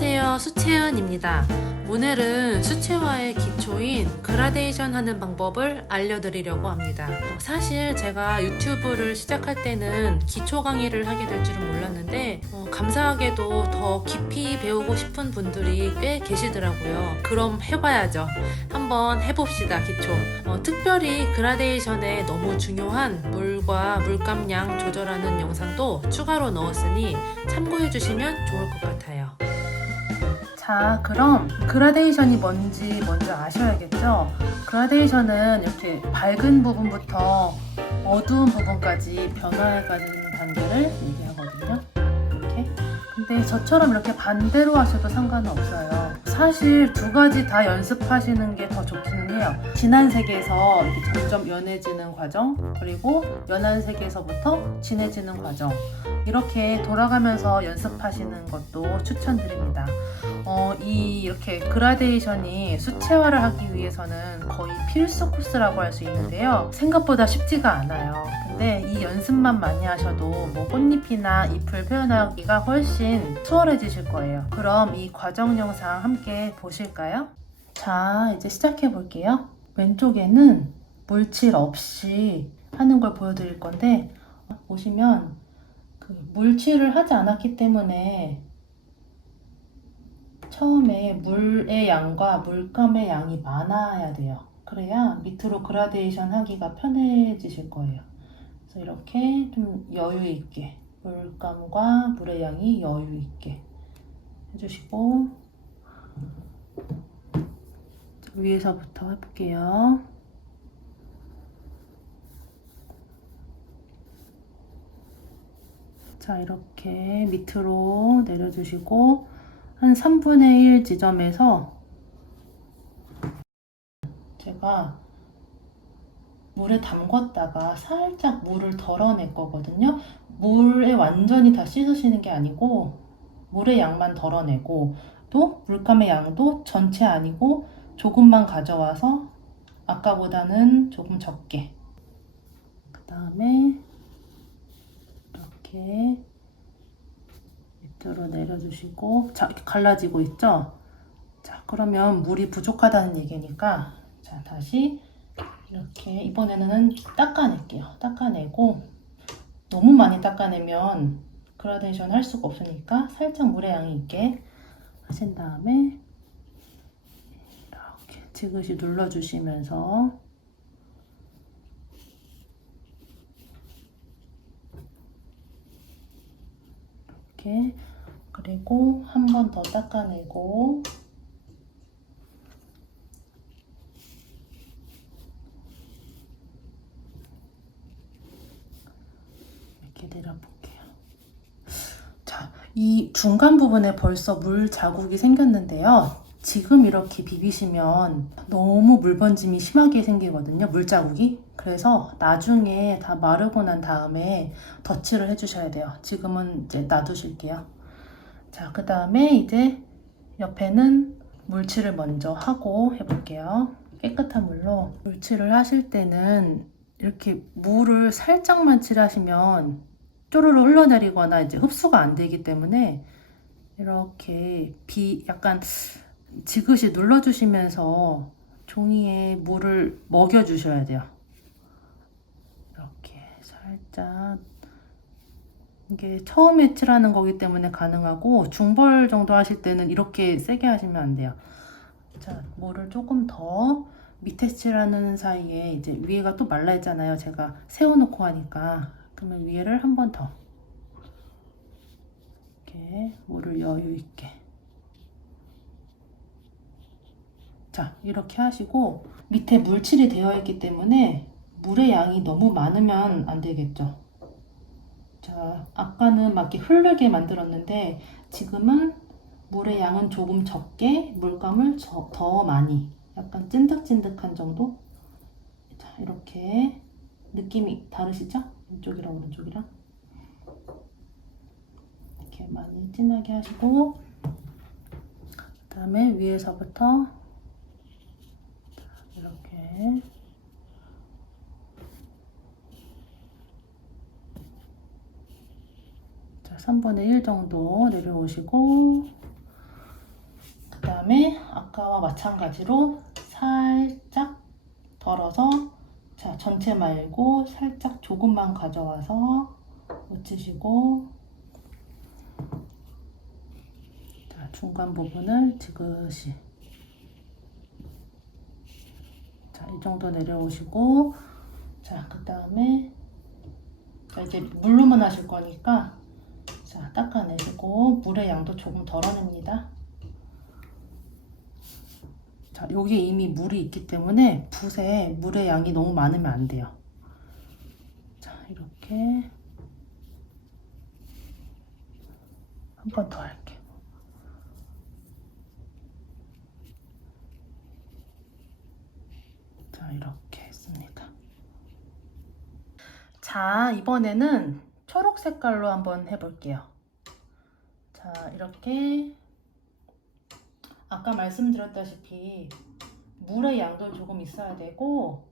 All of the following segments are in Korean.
안녕하세요, 수채연입니다. 오늘은 수채화의 기초인 그라데이션 하는 방법을 알려드리려고 합니다. 사실 제가 유튜브를 시작할 때는 기초 강의를 하게 될 줄은 몰랐는데 감사하게도 더 깊이 배우고 싶은 분들이 꽤 계시더라고요. 그럼 해봐야죠. 한번 해봅시다, 기초. 특별히 그라데이션에 너무 중요한 물과 물감량 조절하는 영상도 추가로 넣었으니 참고해주시면 좋을 것 같아요. 자, 그럼 그라데이션이 뭔지 먼저 아셔야겠죠? 그라데이션은 이렇게 밝은 부분부터 어두운 부분까지 변화해가는 단계를 얘기하거든요. 이렇게. 근데 저처럼 이렇게 반대로 하셔도 상관은 없어요. 사실 두 가지 다 연습하시는 게 더 좋기는 해요. 진한 색에서 이렇게 점점 연해지는 과정, 그리고 연한 색에서부터 진해지는 과정, 이렇게 돌아가면서 연습하시는 것도 추천드립니다. 이렇게 그라데이션이 수채화를 하기 위해서는 거의 필수 코스라고 할 수 있는데요. 생각보다 쉽지가 않아요. 근데 이 연습만 많이 하셔도 뭐 꽃잎이나 잎을 표현하기가 훨씬 수월해지실 거예요. 그럼 이 과정 영상 함께 보실까요? 자, 이제 시작해 볼게요. 왼쪽에는 물칠 없이 하는 걸 보여드릴 건데, 보시면 물칠을 하지 않았기 때문에 처음에 물의 양과 물감의 양이 많아야 돼요. 그래야 밑으로 그라데이션 하기가 편해지실 거예요. 그래서 이렇게 좀 여유 있게 물감과 물의 양이 여유 있게 해주시고, 위에서부터 해볼게요. 자, 이렇게 밑으로 내려주시고 한 3분의 1 지점에서 제가 물에 담궜다가 살짝 물을 덜어낼 거거든요. 물에 완전히 다 씻으시는 게 아니고 물의 양만 덜어내고, 또 물감의 양도 전체 아니고 조금만 가져와서 아까보다는 조금 적게, 그 다음에 이렇게 밑으로 내려주시고, 자, 이렇게 갈라지고 있죠? 자, 그러면 물이 부족하다는 얘기니까, 자, 다시 이렇게 이번에는 닦아낼게요. 닦아내고, 너무 많이 닦아내면 그라데이션 할 수가 없으니까 살짝 물의 양이 있게 하신 다음에 이렇게 지그시 눌러주시면서 이렇게, 그리고 한 번 더 닦아내고, 이렇게 내려볼게요. 자, 이 중간 부분에 벌써 물 자국이 생겼는데요. 지금 이렇게 비비시면 너무 물 번짐이 심하게 생기거든요, 물 자국이. 그래서 나중에 다 마르고 난 다음에 덧칠을 해주셔야 돼요. 지금은 이제 놔두실게요. 자, 그 다음에 이제 옆에는 물칠을 먼저 하고 해볼게요. 깨끗한 물로 물칠을 하실 때는 이렇게 물을 살짝만 칠하시면 쪼르르 흘러내리거나 이제 흡수가 안 되기 때문에 이렇게 약간 지그시 눌러주시면서 종이에 물을 먹여주셔야 돼요. 이렇게 살짝. 이게 처음에 칠하는 거기 때문에 가능하고, 중벌 정도 하실 때는 이렇게 세게 하시면 안 돼요. 자, 물을 조금 더, 밑에 칠하는 사이에 이제 위에가 또 말라 있잖아요. 제가 세워놓고 하니까. 그러면 위에를 한 번 더 이렇게 물을 여유 있게. 자, 이렇게 하시고, 밑에 물칠이 되어 있기 때문에 물의 양이 너무 많으면 안 되겠죠. 자, 아까는 막 이렇게 흐르게 만들었는데 지금은 물의 양은 조금 적게, 물감을 더 많이, 약간 찐득찐득한 정도. 자, 이렇게 느낌이 다르시죠? 왼쪽이랑 오른쪽이랑 이렇게 많이 진하게 하시고, 그 다음에 위에서부터 이렇게 3분의 1 정도 내려오시고, 아까와 마찬가지로 살짝 덜어서, 자, 전체 말고 살짝 조금만 가져와서 묻히시고, 자, 중간 부분을 지그시, 자, 이 정도 내려오시고, 자, 그 다음에 이제 물로만 하실 거니까, 자, 닦아내시고 물의 양도 조금 덜어냅니다. 자, 여기에 이미 물이 있기 때문에 붓에 물의 양이 너무 많으면 안 돼요. 자, 이렇게 한 번 더 할게요. 자, 이렇게 했습니다. 자, 이번에는 초록 색깔로 한번 해볼게요. 자, 이렇게 아까 말씀드렸다시피 물의 양도 조금 있어야 되고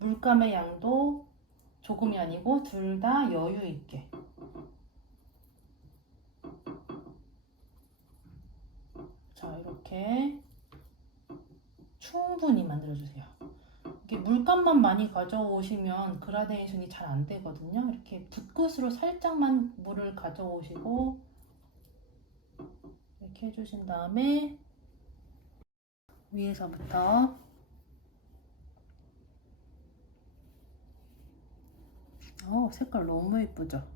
물감의 양도 조금이 아니고 둘 다 여유 있게. 자, 이렇게 충분히 만들어주세요. 이렇게 물감만 많이 가져오시면 그라데이션이 잘 안 되거든요. 이렇게 붓끝으로 살짝만 물을 가져오시고 이렇게 해주신 다음에 위에서부터 색깔 너무 예쁘죠?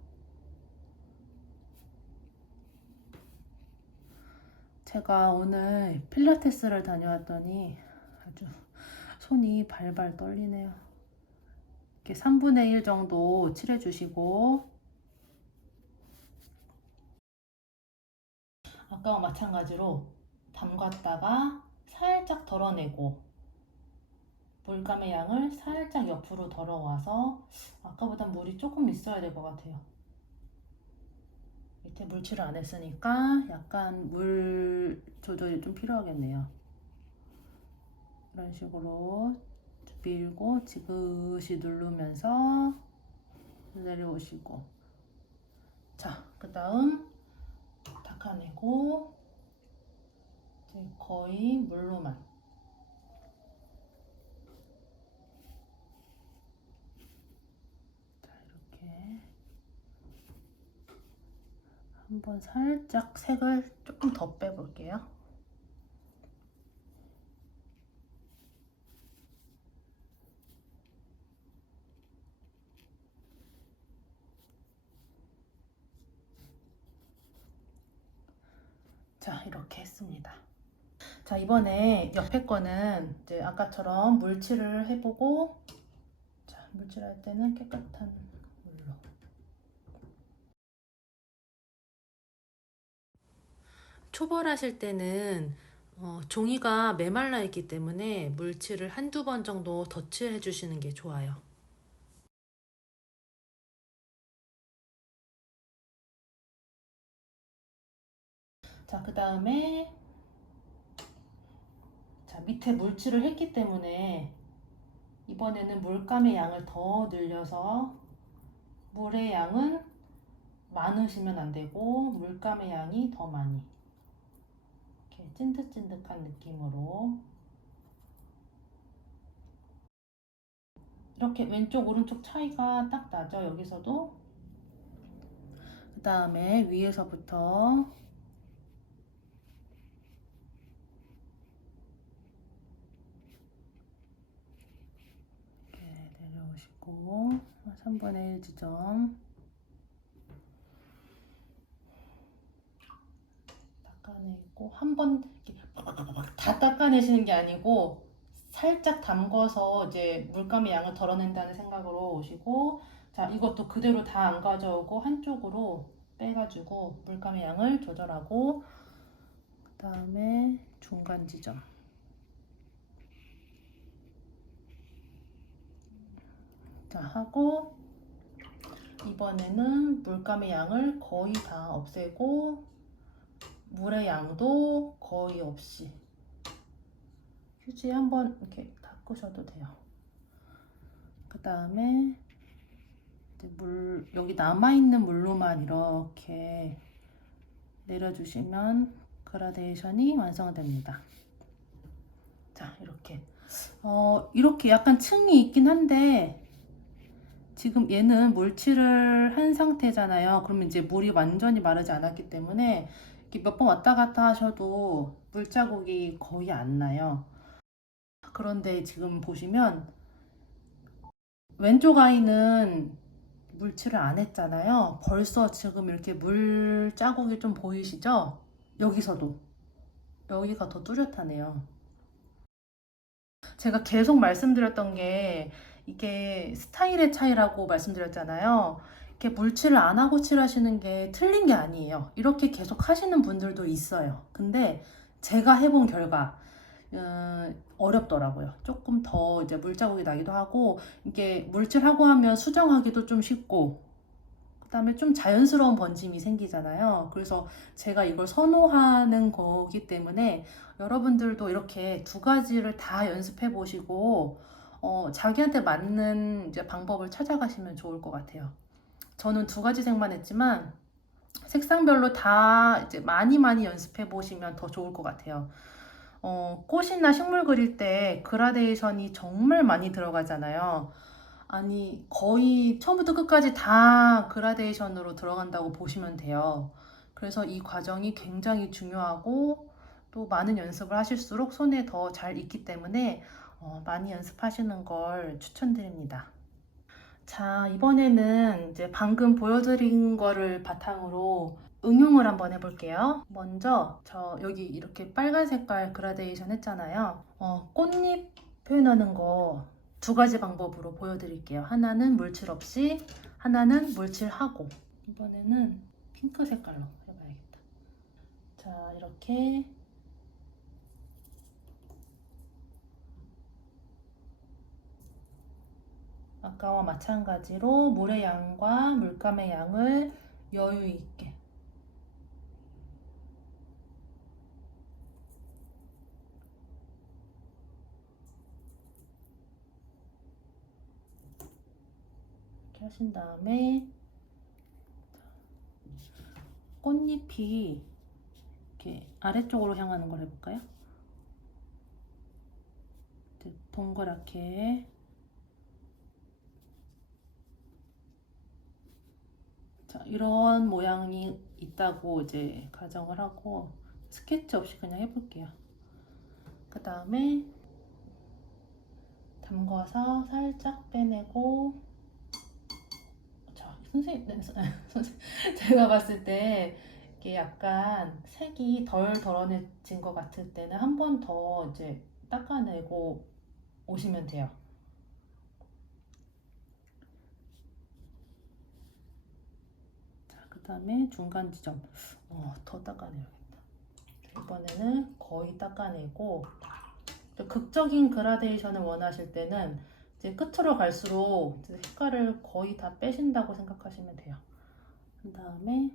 제가 오늘 필라테스를 다녀왔더니 아주 손이 발발 떨리네요. 이렇게 3분의 1 정도 칠해주시고, 아까와 마찬가지로 담갔다가 살짝 덜어내고 물감의 양을 살짝 옆으로 덜어와서 아까보다 물이 조금 있어야 될 것 같아요. 밑에 물칠을 안 했으니까 약간 물 조절이 좀 필요하겠네요. 이런 식으로 밀고 지그시 누르면서 내려오시고, 자, 그 다음 닦아내고 이제 거의 물로만, 자, 이렇게 한번 살짝 색을 조금 더 빼볼게요. 자, 이렇게 했습니다. 자, 이번에 옆에 거는 이제 아까처럼 물칠을 해보고, 자, 물칠할 때는 깨끗한 물로. 초벌하실 때는 종이가 메말라 있기 때문에 물칠을 한두 번 정도 덧칠해 주시는 게 좋아요. 자, 그 다음에 자, 밑에 물칠을 했기 때문에 이번에는 물감의 양을 더 늘려서 물의 양은 많으시면 안 되고 물감의 양이 더 많이, 이렇게 찐득찐득한 느낌으로, 이렇게 왼쪽 오른쪽 차이가 딱 나죠. 여기서도. 그 다음에 위에서부터 이렇게 내려오시고 3분의 1 지점 닦아내고, 한번 다 닦아내시는 게 아니고 살짝 담궈서 이제 물감의 양을 덜어낸다는 생각으로 오시고, 자, 이것도 그대로 다 안 가져오고 한쪽으로 빼가지고 물감의 양을 조절하고, 그 다음에 중간 지점, 자, 하고 이번에는 물감의 양을 거의 다 없애고 물의 양도 거의 없이 휴지 한번 이렇게 닦으셔도 돼요. 그 다음에 여기 남아있는 물로만 이렇게 내려주시면 그라데이션이 완성됩니다. 자, 이렇게 약간 층이 있긴 한데 지금 얘는 물칠을 한 상태잖아요. 그러면 이제 물이 완전히 마르지 않았기 때문에 이렇게 몇 번 왔다 갔다 하셔도 물자국이 거의 안 나요. 그런데 지금 보시면 왼쪽 아이는 물칠을 안 했잖아요. 벌써 지금 이렇게 물자국이 좀 보이시죠? 여기서도 여기가 더 뚜렷하네요. 제가 계속 말씀드렸던 게 이게 스타일의 차이라고 말씀드렸잖아요. 이렇게 물칠을 안 하고 칠하시는 게 틀린 게 아니에요. 이렇게 계속 하시는 분들도 있어요. 근데 제가 해본 결과 어렵더라고요. 조금 더 이제 물자국이 나기도 하고 이게 물칠하고 하면 수정하기도 좀 쉽고 그다음에 좀 자연스러운 번짐이 생기잖아요. 그래서 제가 이걸 선호하는 거기 때문에 여러분들도 이렇게 두 가지를 다 연습해 보시고 자기한테 맞는 이제 방법을 찾아가시면 좋을 것 같아요. 저는 두 가지 색만 했지만 색상별로 다 이제 많이 연습해 보시면 더 좋을 것 같아요. 꽃이나 식물 그릴 때 그라데이션이 정말 많이 들어가잖아요. 아니, 거의 처음부터 끝까지 다 그라데이션으로 들어간다고 보시면 돼요. 그래서 이 과정이 굉장히 중요하고 또 많은 연습을 하실수록 손에 더 잘 익기 때문에 많이 연습하시는 걸 추천드립니다. 자, 이번에는 이제 방금 보여드린 거를 바탕으로 응용을 한번 해볼게요. 먼저 저 여기 이렇게 빨간 색깔 그라데이션 했잖아요. 꽃잎 표현하는 거 두 가지 방법으로 보여드릴게요. 하나는 물칠 없이, 하나는 물칠하고. 이번에는 핑크 색깔로 해봐야겠다. 자, 이렇게 아까와 마찬가지로 물의 양과 물감의 양을 여유 있게 이렇게 하신 다음에 꽃잎이 이렇게 아래쪽으로 향하는 걸 해볼까요? 동그랗게 자, 이런 모양이 있다고 이제 가정을 하고 스케치 없이 그냥 해볼게요. 그 다음에 담궈서 살짝 빼내고 자, 선생님 제가 봤을 때 이게 약간 색이 덜 덜어내진 것 같을 때는 한 번 더 이제 닦아내고 오시면 돼요. 자, 그 다음에 중간 지점 더 닦아내야겠다. 이번에는 거의 닦아내고 극적인 그라데이션을 원하실 때는 이제 끝으로 갈수록 이제 색깔을 거의 다 빼신다고 생각하시면 돼요. 그 다음에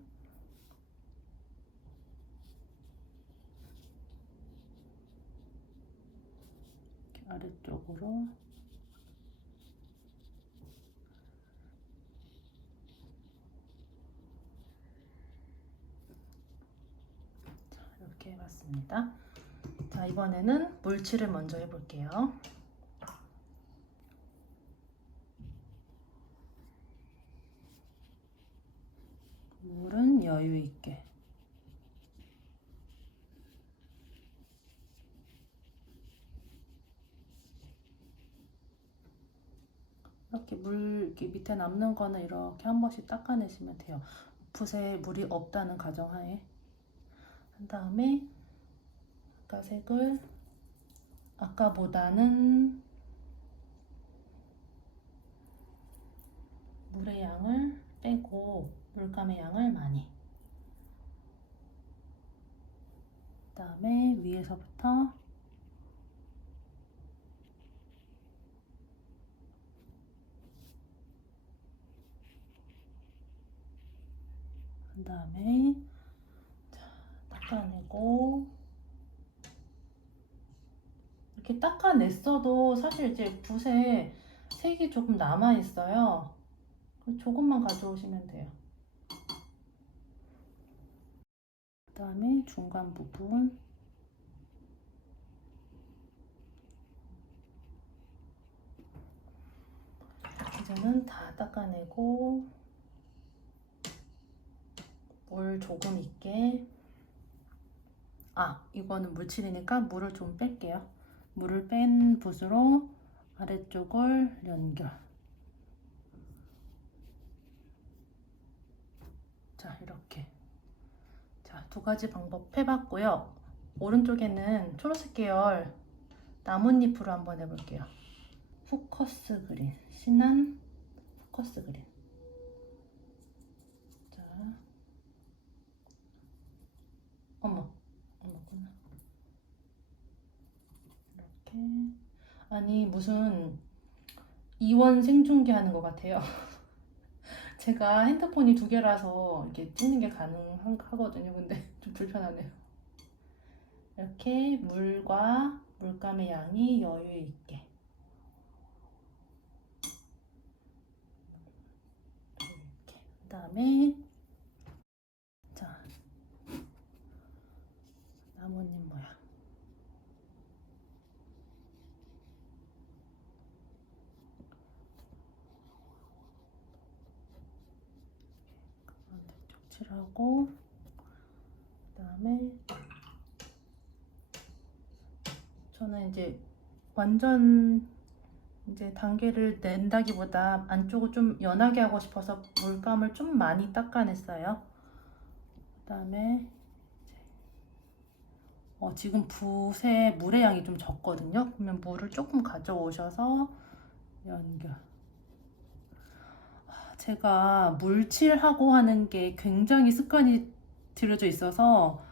아래쪽으로 자, 이렇게 해봤습니다. 자, 이번에는 물칠을 먼저 해볼게요. 물은 여유 있게. 이렇게 물 이렇게 밑에 남는 거는 이렇게 한 번씩 닦아내시면 돼요. 붓에 물이 없다는 가정하에. 한 다음에 아까 색을 아까보다는 물의 양을 빼고 물감의 양을 많이. 그 다음에 위에서부터 그 다음에 닦아내고 이렇게 닦아냈어도 사실 이제 붓에 색이 조금 남아 있어요. 조금만 가져오시면 돼요. 그 그다음에 중간 부분 이제는 다 닦아내고 물 조금 있게, 이거는 물칠이니까 물을 좀 뺄게요. 물을 뺀 붓으로 아래쪽을 연결. 자, 이렇게. 자, 두 가지 방법 해봤고요. 오른쪽에는 초록색 계열 나뭇잎으로 한번 해볼게요. 포커스 그린, 진한 포커스 그린. 자, 어머구나. 이렇게. 아니, 무슨 이원 생중계 하는 것 같아요. 제가 핸드폰이 두 개라서 이렇게 찍는 게 가능하거든요. 근데 좀 불편하네요. 이렇게 물과 물감의 양이 여유 있게. 이렇게. 그다음에 자, 나뭇잎 모양. 반대쪽 칠하고, 그다음에 저는 이제 완전 이제 단계를 낸다기보다 안쪽을 좀 연하게 하고 싶어서 물감을 좀 많이 닦아냈어요. 그다음에 지금 붓에 물의 양이 좀 적거든요. 그러면 물을 조금 가져오셔서 연결. 제가 물칠하고 하는 게 굉장히 습관이 들여져 있어서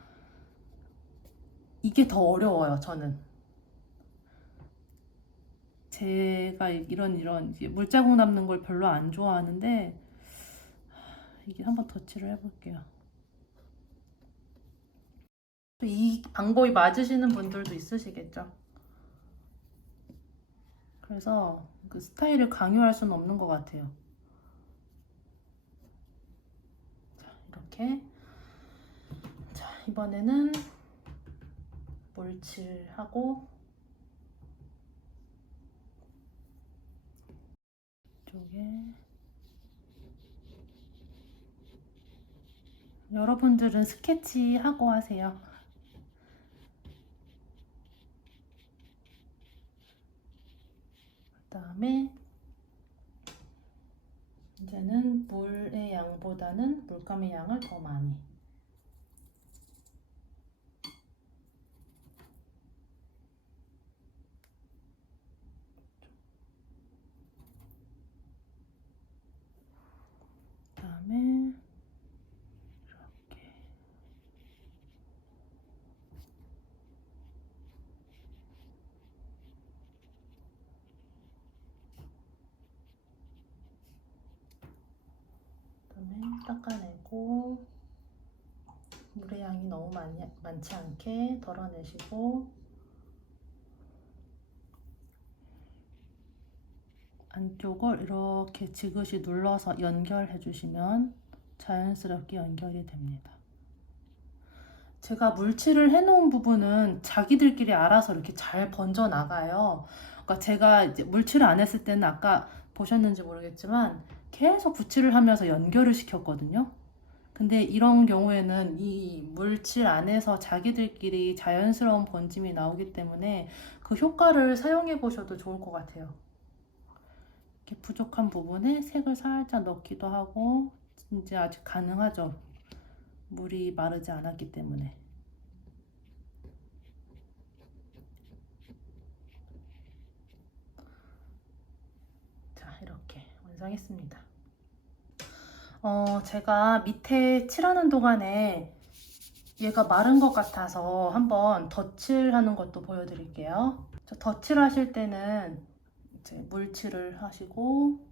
이게 더 어려워요, 저는. 제가 이런 물자국 남는 걸 별로 안 좋아하는데, 이게 한번 덧칠을 해볼게요. 이 방법이 맞으시는 분들도 있으시겠죠. 그래서 그 스타일을 강요할 수는 없는 것 같아요. 자, 이렇게. 자, 이번에는 물칠하고 이쪽에. 여러분들은 스케치하고 하세요. 그다음에 이제는 물의 양보다는 물감의 양을 더 많이. 그다음에 이렇게. 그다음에 닦아내고 물의 양이 너무 많지 않게 덜어내시고, 안쪽을 이렇게 지그시 눌러서 연결해 주시면 자연스럽게 연결이 됩니다. 제가 물칠을 해놓은 부분은 자기들끼리 알아서 이렇게 잘 번져 나가요. 그러니까 제가 이제 물칠을 안 했을 때는 아까 보셨는지 모르겠지만 계속 붓칠을 하면서 연결을 시켰거든요. 근데 이런 경우에는 이 물칠 안에서 자기들끼리 자연스러운 번짐이 나오기 때문에 그 효과를 사용해 보셔도 좋을 것 같아요. 이렇게 부족한 부분에 색을 살짝 넣기도 하고, 이제 아직 가능하죠. 물이 마르지 않았기 때문에. 자, 이렇게 완성했습니다. 제가 밑에 칠하는 동안에 얘가 마른 것 같아서 한번 덧칠하는 것도 보여드릴게요. 덧칠하실 때는 이제 물칠을 하시고,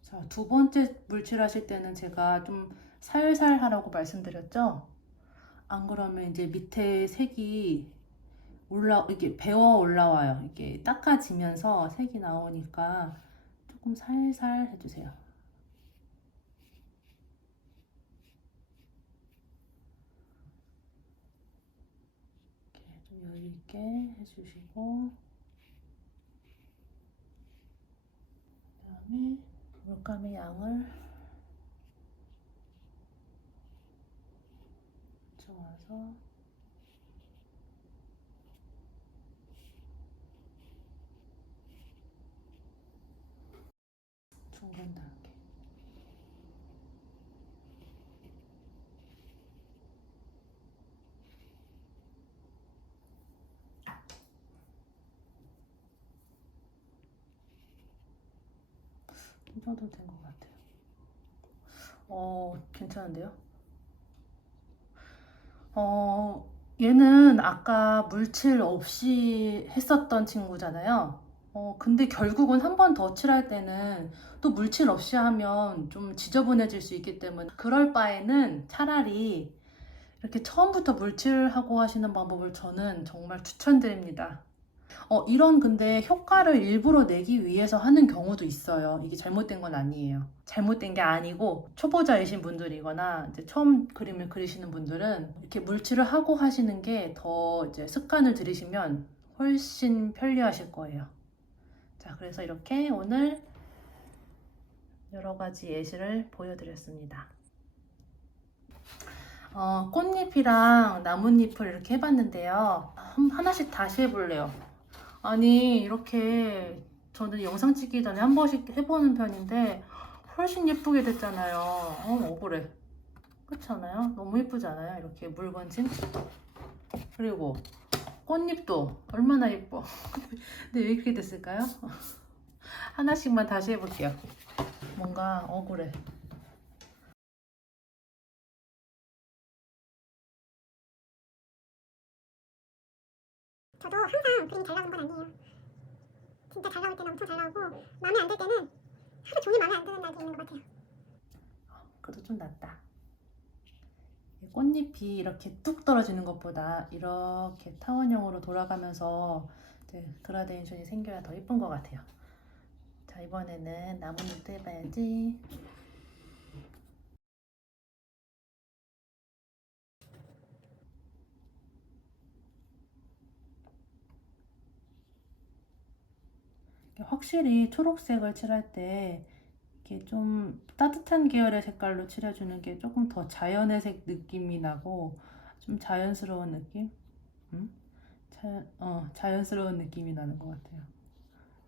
자, 두 번째 물칠하실 때는 제가 좀 살살 하라고 말씀드렸죠? 안 그러면 이제 밑에 색이 이게 배어 올라와요. 이게 닦아지면서 색이 나오니까 조금 살살 해주세요. 좀 여유 있게 해주시고, 그다음에 물감의 양을 좋아서 중간 단계. 이 정도 된 것 같아요. 괜찮은데요? 얘는 아까 물칠 없이 했었던 친구잖아요. 근데 결국은 한 번 더 칠할 때는 또 물칠 없이 하면 좀 지저분해질 수 있기 때문에 그럴 바에는 차라리 이렇게 처음부터 물칠하고 하시는 방법을 저는 정말 추천드립니다. 이런 근데 효과를 일부러 내기 위해서 하는 경우도 있어요. 이게 잘못된 건 아니에요. 잘못된 게 아니고 초보자이신 분들이거나 이제 처음 그림을 그리시는 분들은 이렇게 물칠을 하고 하시는 게 더 이제 습관을 들이시면 훨씬 편리하실 거예요. 자, 그래서 이렇게 오늘 여러 가지 예시를 보여드렸습니다. 꽃잎이랑 나뭇잎을 이렇게 해봤는데요. 하나씩 다시 해볼래요. 아니, 이렇게 저는 영상 찍기 전에 한 번씩 해보는 편인데 훨씬 예쁘게 됐잖아요. 억울해. 그렇지 않아요? 너무 예쁘지 않아요? 이렇게 물 번짐. 그리고 꽃잎도 얼마나 예뻐. 근데 왜 이렇게 됐을까요? 하나씩만 다시 해볼게요. 뭔가 억울해. 저도 항상 그림이 잘 나오는 건 아니에요. 진짜 잘 나올 때는 엄청 잘 나오고 마음에 안 들 때는 하루 종일 마음에 안 드는 날도 있는 것 같아요. 그래도 좀 낫다. 꽃잎이 이렇게 뚝 떨어지는 것보다 이렇게 타원형으로 돌아가면서 이제 그라데이션이 생겨야 더 예쁜 것 같아요. 자, 이번에는 나뭇잎도 해봐야지. 확실히 초록색을 칠할 때 이렇게 좀 따뜻한 계열의 색깔로 칠해주는 게 조금 더 자연의 색 느낌이 나고 좀 자연스러운 느낌? 자연스러운 느낌이 나는 것 같아요.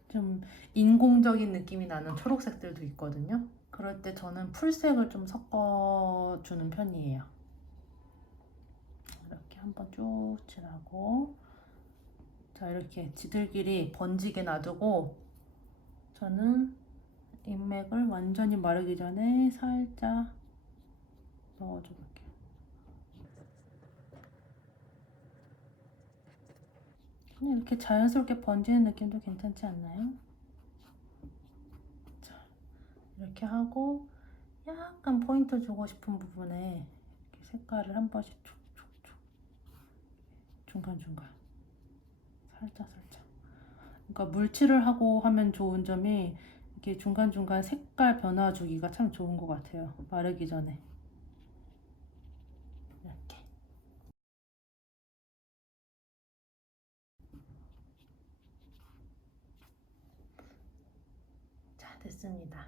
좀 인공적인 느낌이 나는 초록색들도 있거든요. 그럴 때 저는 풀색을 좀 섞어주는 편이에요. 이렇게 한번 쭉 칠하고, 자, 이렇게 지들끼리 번지게 놔두고 저는 인맥을 완전히 마르기 전에 살짝 넣어줘 볼게요. 그냥 이렇게 자연스럽게 번지는 느낌도 괜찮지 않나요? 자, 이렇게 하고 약간 포인트 주고 싶은 부분에 이렇게 색깔을 한 번씩 촉촉촉 중간중간 살짝. 그러니까 물칠을 하고 하면 좋은 점이 이렇게 중간중간 색깔 변화 주기가 참 좋은 것 같아요. 마르기 전에. 이렇게. 자, 됐습니다.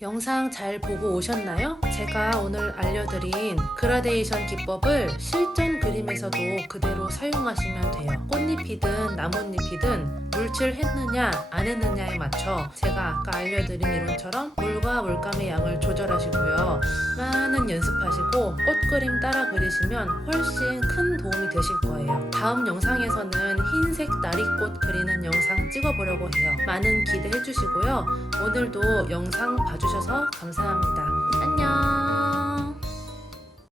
영상 잘 보고 오셨나요? 제가 오늘 알려드린 그라데이션 기법을 실전 그림에서도 그대로 사용하시면 돼요. 꽃잎이든 나뭇잎이든 물칠했느냐 안 했느냐에 맞춰 제가 아까 알려드린 이론처럼 물과 물감의 양을 조절하시고요. 많은 연습하시고 꽃그림 따라 그리시면 훨씬 큰 도움이 되실 거예요. 다음 영상에서는 흰색 나리꽃 그리는 영상 찍어보려고 해요. 많은 기대해 주시고요. 오늘도 영상 봐주셔서 감사합니다. 안녕.